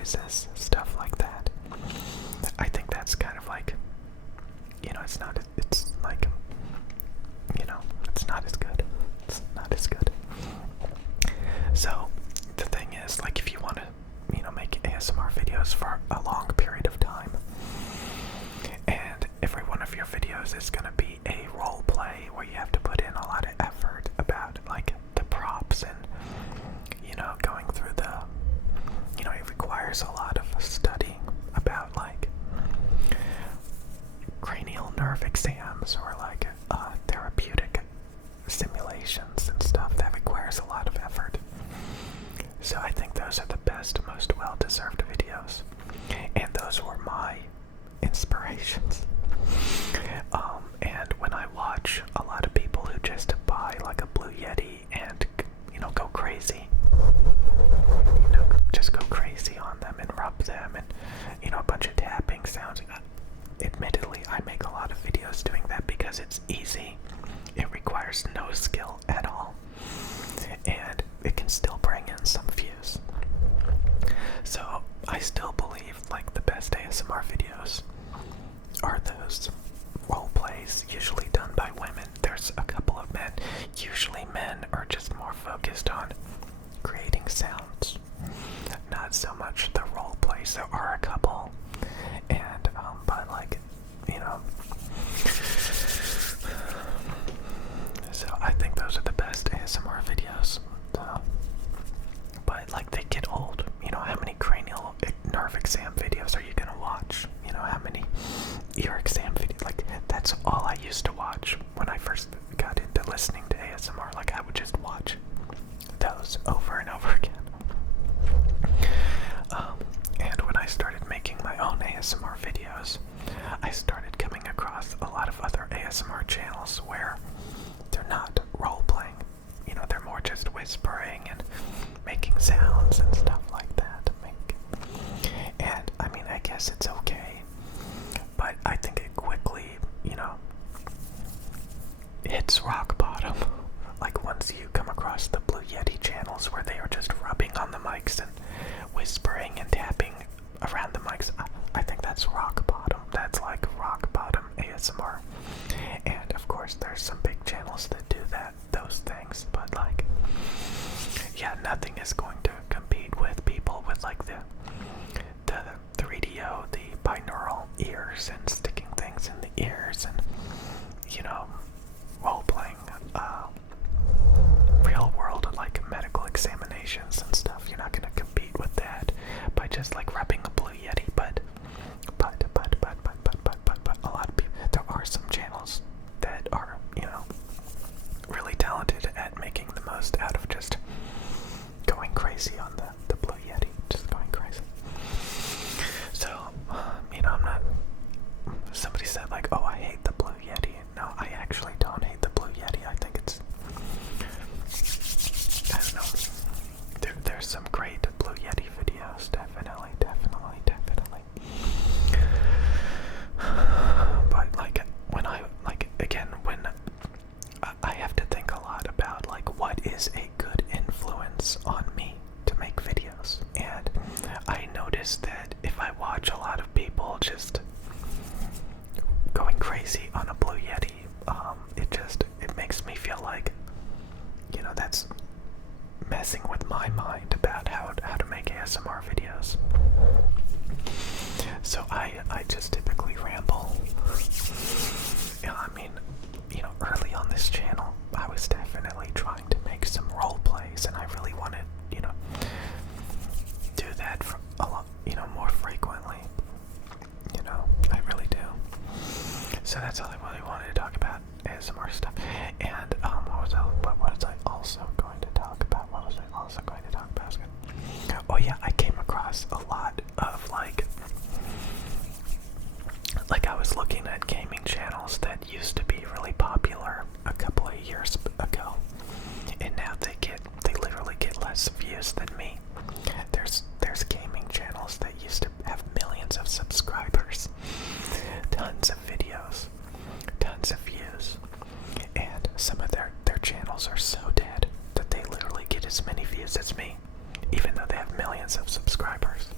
noises, stuff like that. I think that's kind of like, it's like, it's not as good. It's not as good. So, the thing is, like, if you want to, make ASMR videos for a long period of time, and every one of your videos is going to be a role play where you have to put in a lot of effort about, like, the props and, going through it requires a lot of studying about, like, cranial nerve exams or, like, therapeutic simulations and stuff. That requires a lot of effort. So I think those are the best, most well-deserved videos. And those were my inspirations. And when I watch a lot of people who just buy like a Blue Yeti and, go crazy, just go crazy on them and rub them and, a bunch of tapping sounds. Admittedly, I make a lot of videos doing that because it's easy. It requires no skill at all. And it can still bring in some views. So I still believe like the best ASMR videos are those role plays usually done by women. There's a couple of men. Usually men are just more focused on creating sounds, not so much the role plays. There are a couple, and but like, so I think those are the best ASMR videos. But like they get old. How many cranial nerve exam videos are you gonna watch? How many ear exam videos? Like that's all I used to watch when I first got into listening to ASMR. Like I would just watch those over and over again. And when I started making my own ASMR videos, I started coming across a lot of other ASMR channels where they're not role-playing. They're more just whispering and making sounds and stuff like that. And, I mean, I guess it's okay, but I think it quickly, hits rock bottom. Like, once you come across the Blue Yeti channels where they are just rubbing on the mics and whispering and tapping around the mics, I think that's rock bottom. That's like rock bottom ASMR. And of course there's some big channels that do those things, but like, yeah, nothing is going to compete with people with like the 3DO, the binaural ears and sticking things in the ears and, role-playing real world like medical examinations and stuff. You're not going to compete with that by just like rubbing a Blue Yeti, but a lot of people, there are some channels that are, really talented at making the most out of just going crazy on the Blue Yeti, just going crazy. So, I'm not, somebody said like, oh, I hate the Blue Yeti. No, I actually don't hate the Blue Yeti. I think it's, I don't know, there's some great Blue Yeti videos, definitely. But like, when I have to think a lot about like, what is a good influence on me to make videos? And I noticed that if I watch a lot of people just going crazy on a Blue Yeti, it makes me feel like, that's messing with my mind about how to make ASMR videos. So I just typically ramble. I mean, early on this channel, I was definitely trying to make some role plays, and I really want to, do that for a lot, more frequently. I really do. So that's all I really wanted to talk about, ASMR stuff. And what was I also going to talk about? Oh yeah, I came across a lot of like I was looking at gaming channels that used to be really popular a couple of years ago, and now they literally get less views than me. There's gaming channels that used to have millions of subscribers, tons of videos, tons of views, and some of their channels are so dead that they literally get as many views as me, even though they have millions of subscribers.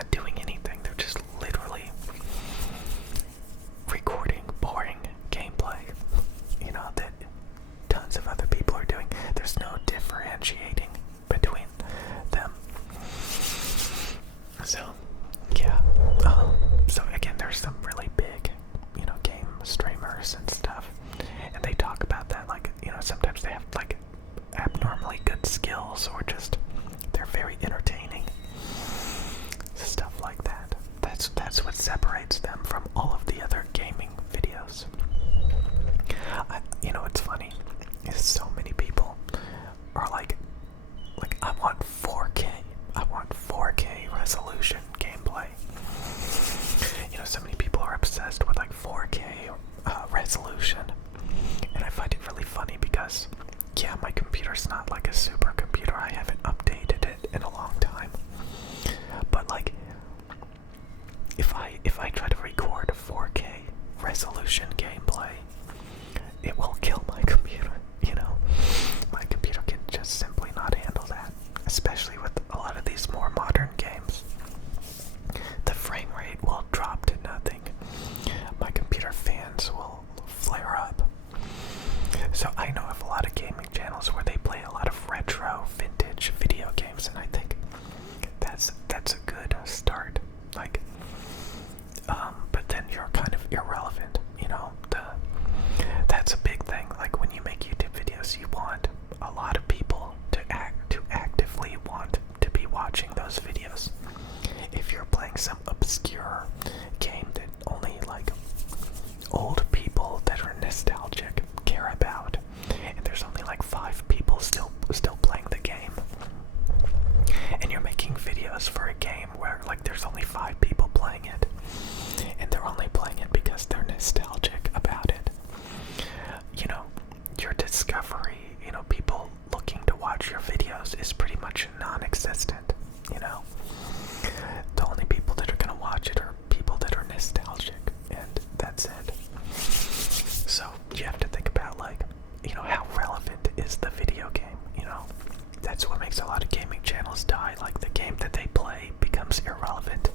not doing anything. They're just literally recording boring gameplay, that tons of other people are doing. There's no differentiating between them. So, yeah. So again, there's some really big, game streamers and stuff, and they talk about that, like, sometimes they have, like, abnormally good skills, or just they're very entertaining. Stuff like that. That's what separates them from all of the other gaming videos. It's funny is so many people are like I want 4K. I want 4K resolution gameplay. So many people are obsessed with like 4K resolution, and I find it really funny because, yeah, my computer's not like a supercomputer. I haven't updated it in a long time. But like, if I try to record 4K resolution gameplay, it will kill my computer. My computer can just simply not handle that, especially with a lot of these more modern games. The frame rate will drop to nothing. My computer fans will flare up. So I know of a lot of gaming channels where they play a lot of retro, vintage video games, and I think that's a good start. Like, but then you're kind of irrelevant. That's a big thing. Like, when you make YouTube videos, you want a lot of people to actively want to be watching those videos. If you're playing some obscure game that only like old people that are nostalgic care about, and there's only like 5 people still playing the game, and you're making videos for a game where like there's only 5 people playing it, and they're only playing it because they're nostalgic about it, your discovery, people looking to watch your videos is pretty much non-existent. The only people that are going to watch it are people that are nostalgic, and that's it. So you have to think about, like, how relevant is the video game. That's what makes a lot of gaming channels die. Like, the game that they play becomes irrelevant.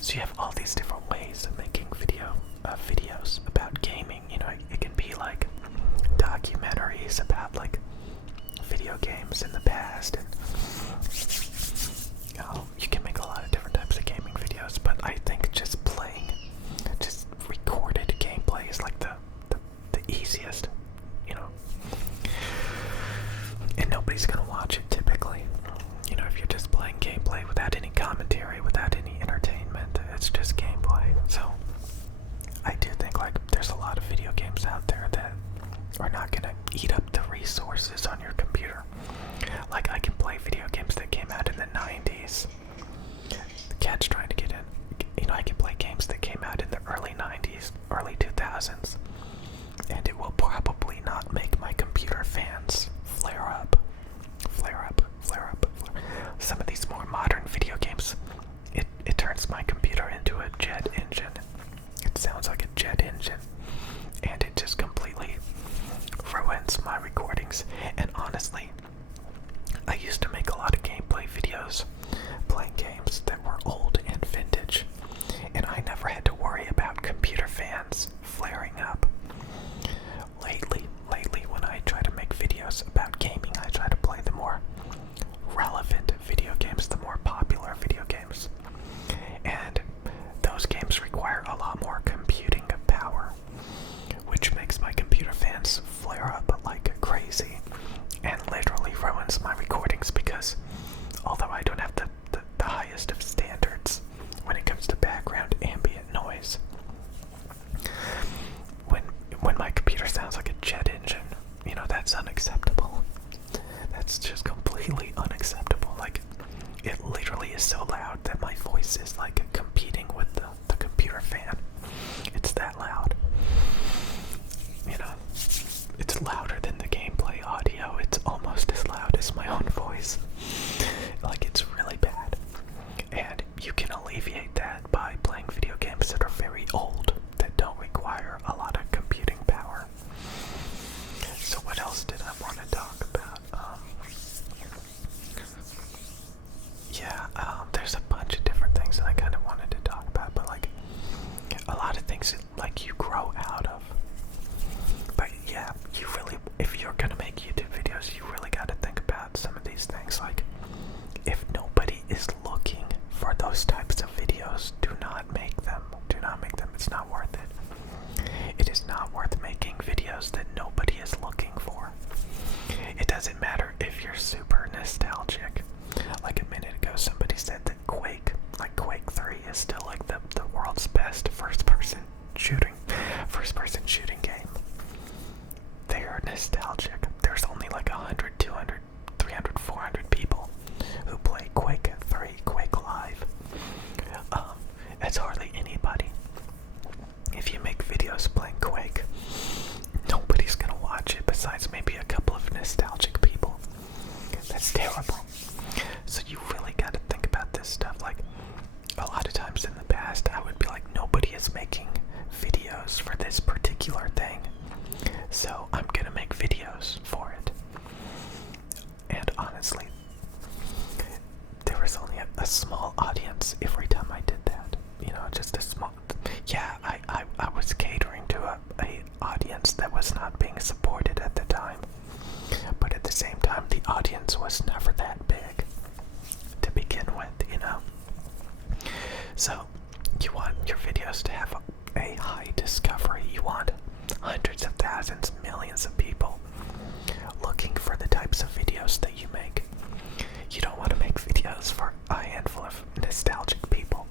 So you have all these different ways of making videos about gaming. It can be like documentaries about like video games in the past, and you can make a lot of different types of gaming videos, but I think just recorded gameplay is like the easiest, and nobody's gonna watch it typically. If you're just playing gameplay without any commentary, without any entertainment, it's just gameplay. So I do think, like, there's a lot of video games out there that are not gonna eat up the resources on your computer. Like, I can play video games that came out in the 90s. The cat's trying to get in. I can play games that came out in the early 90s, early 2000s, and it will probably not make my computer fans flare up. Some of these more modern video games, it turns my computer into a jet engine. It sounds like a jet engine, and it just completely ruins my recordings. And honestly, I used to make a lot of gameplay videos playing games that were old and vintage, and I never had to worry about computer fans flaring up. Lately, when I try to make videos about gaming, I try to play the more relevant video games, the more popular video games. And those games require a lot more computing power, which makes my computer fans flare up like crazy and literally ruins my recordings, because although I don't have the highest of standards when it comes to background ambient noise, when my computer sounds like a jet engine, that's unacceptable. That's just completely unacceptable. Like, it literally is so loud that my voice is like competing with the computer fan. It's that loud. It's louder than the gameplay audio. It's almost as loud as my own voice. Like, it's really bad. And you can alleviate that by playing video games that are very old, that don't require a lot of computing power. So what else did I want to talk about? There's a bunch of different is still like the world's best first-person shooting game. They are nostalgic. There's only like 100, 200, 300, 400 people who play Quake 3, Quake Live. It's hardly anybody. If you make videos playing Quake, nobody's gonna watch it besides maybe a couple of nostalgic people. That's terrible. So you really gotta think about this stuff. Like, a lot of times in the past, I would be like, nobody is making videos for this particular thing, so I'm gonna make videos for it. And honestly, there was only a small audience every time I did that. You know, just a small. Yeah, I was catering to a audience that was not being supported at the time. But at the same time, the audience was never that big to begin with, you know? So, you want your videos to have a high discovery. You want hundreds of thousands, millions of people looking for the types of videos that you make. You don't want to make videos for a handful of nostalgic people.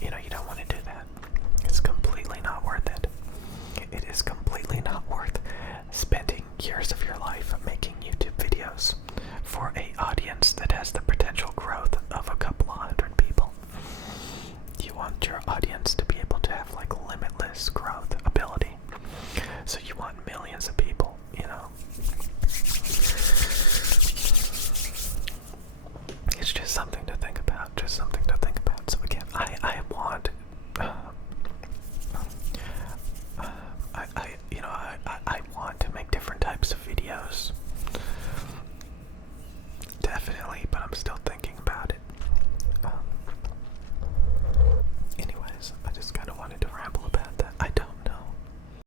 You know, you don't want to do that. It's completely not worth it. It is completely not worth spending years of your life making YouTube videos for a audience